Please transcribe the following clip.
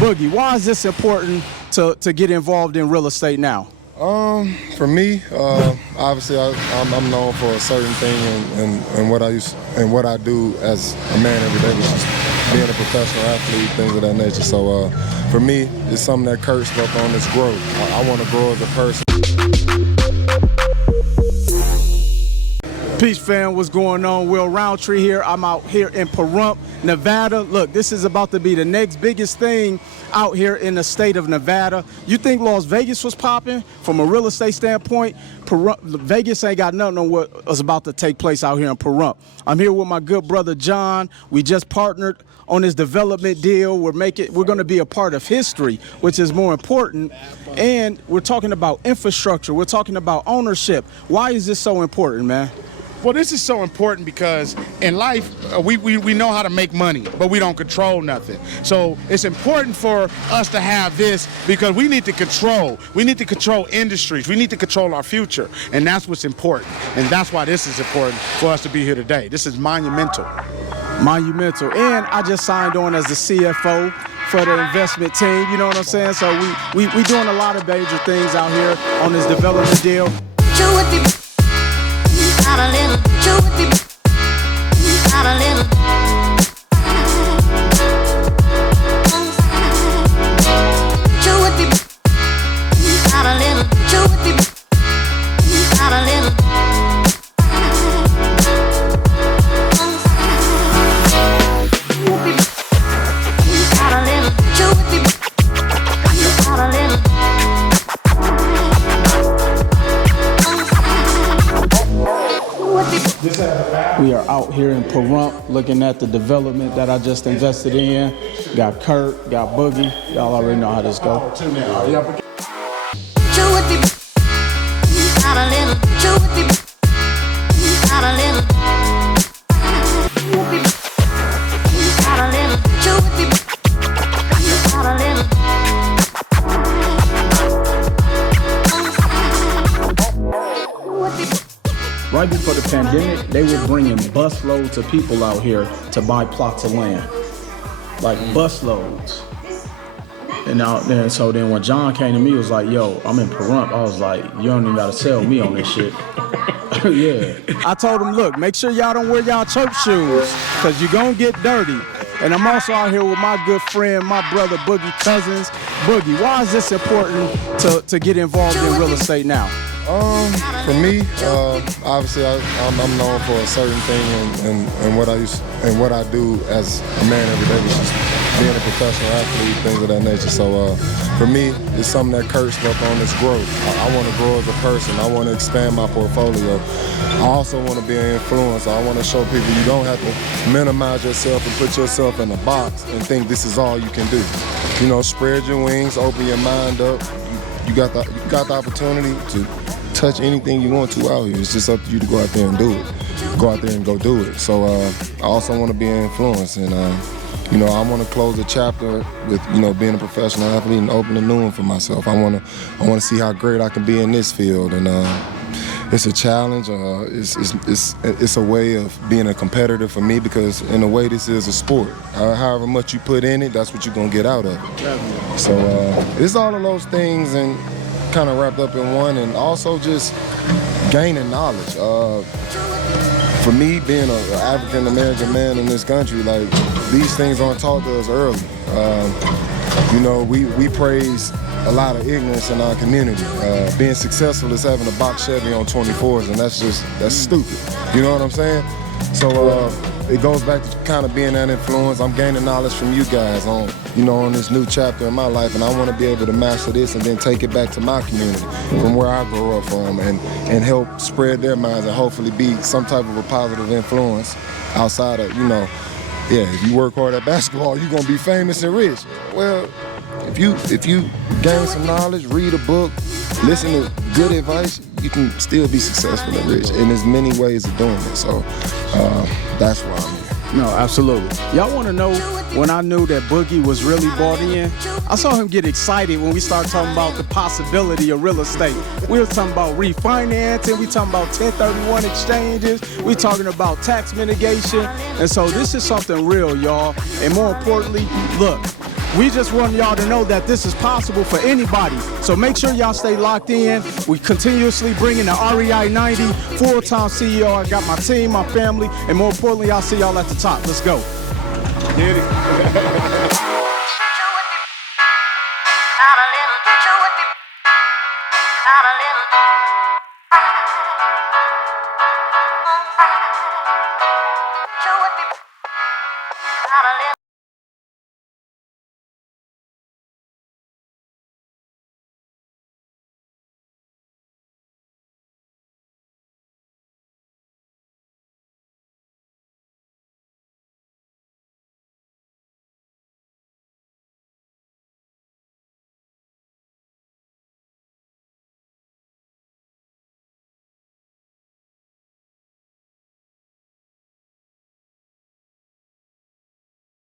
Boogie, why is this important to get involved in real estate now? For me, obviously I'm known for a certain thing and what I do as a man every day, which is being a professional athlete, things of that nature. So for me, it's something that Kurt spoke on, is growth. I want to grow as a person. Peace fam, what's going on? Will Roundtree here. I'm out here in Pahrump, Nevada. Look, this is about to be the next biggest thing out here in the state of Nevada. You think Las Vegas was popping from a real estate standpoint? Vegas ain't got nothing on what is about to take place out here in Pahrump. I'm here with my good brother John. We just partnered on this development deal. We're going to be a part of history, which is more important. And we're talking about infrastructure. We're talking about ownership. Why is this so important, man? Well, this is so important because in life, we know how to make money, but we don't control nothing. So it's important for us to have this because we need to control. We need to control industries. We need to control our future. And that's what's important. And that's why this is important for us to be here today. This is monumental. Monumental. And I just signed on as the CFO for the investment team. You know what I'm saying? So we doing a lot of major things out here on this development deal. A little, out a little. We are out here in Pahrump looking at the development that I just invested in. Got Kurt, got Boogie. Y'all already know how this goes. Right before the pandemic, they were bringing busloads of people out here to buy plots of land, like busloads. And so then when John came to me, he was like, "Yo, I'm in Pahrump." I was like, "You don't even gotta sell me on this shit." Yeah. I told him, "Look, make sure y'all don't wear y'all church shoes, cause you're gonna get dirty." And I'm also out here with my good friend, my brother Boogie Cousins. Boogie, why is this important to get involved in real estate now? For me, obviously I'm known for a certain thing and what I do as a man every day, which is being a professional athlete, things of that nature. So for me, it's something that Kurt spoke on, is growth. I want to grow as a person. I want to expand my portfolio. I also want to be an influencer. I want to show people you don't have to minimize yourself and put yourself in a box and think this is all you can do. You know, spread your wings, open your mind up. You got the opportunity to touch anything you want to out here. It's just up to you to go out there and do it. Go out there and go do it. So I also want to be an influence, and you know, I want to close a chapter with, you know, being a professional athlete and open a new one for myself. I want to see how great I can be in this field, and it's a challenge. It's a way of being a competitor for me, because in a way this is a sport. However much you put in it, that's what you're gonna get out of it. So it's all of those things and kind of wrapped up in one, and also just gaining knowledge. For me, being an African American man in this country, like, these things aren't taught to us early. You know, we praise a lot of ignorance in our community. Being successful is having a box Chevy on 24s, and that's stupid. You know what I'm saying? So it goes back to kind of being that influence. I'm gaining knowledge from you guys on this new chapter in my life, and I want to be able to master this and then take it back to my community from where I grew up from, and help spread their minds and hopefully be some type of a positive influence outside of, if you work hard at basketball, you're gonna be famous and rich. Well, if you gain some knowledge, read a book, listen to good advice, you can still be successful and rich. And there's many ways of doing it. So that's why I'm here. No, absolutely. Y'all want to know when I knew that Boogie was really bought in? I saw him get excited when we started talking about the possibility of real estate. We were talking about refinancing. We talking about 1031 exchanges. We talking about tax mitigation. And so this is something real, y'all. And more importantly, look, We just want y'all to know that this is possible for anybody. So make sure y'all stay locked in. We continuously bringing the REI 90 full-time CEO. I got my team, my family, and more importantly, I'll see y'all at the top. Let's go. Get it.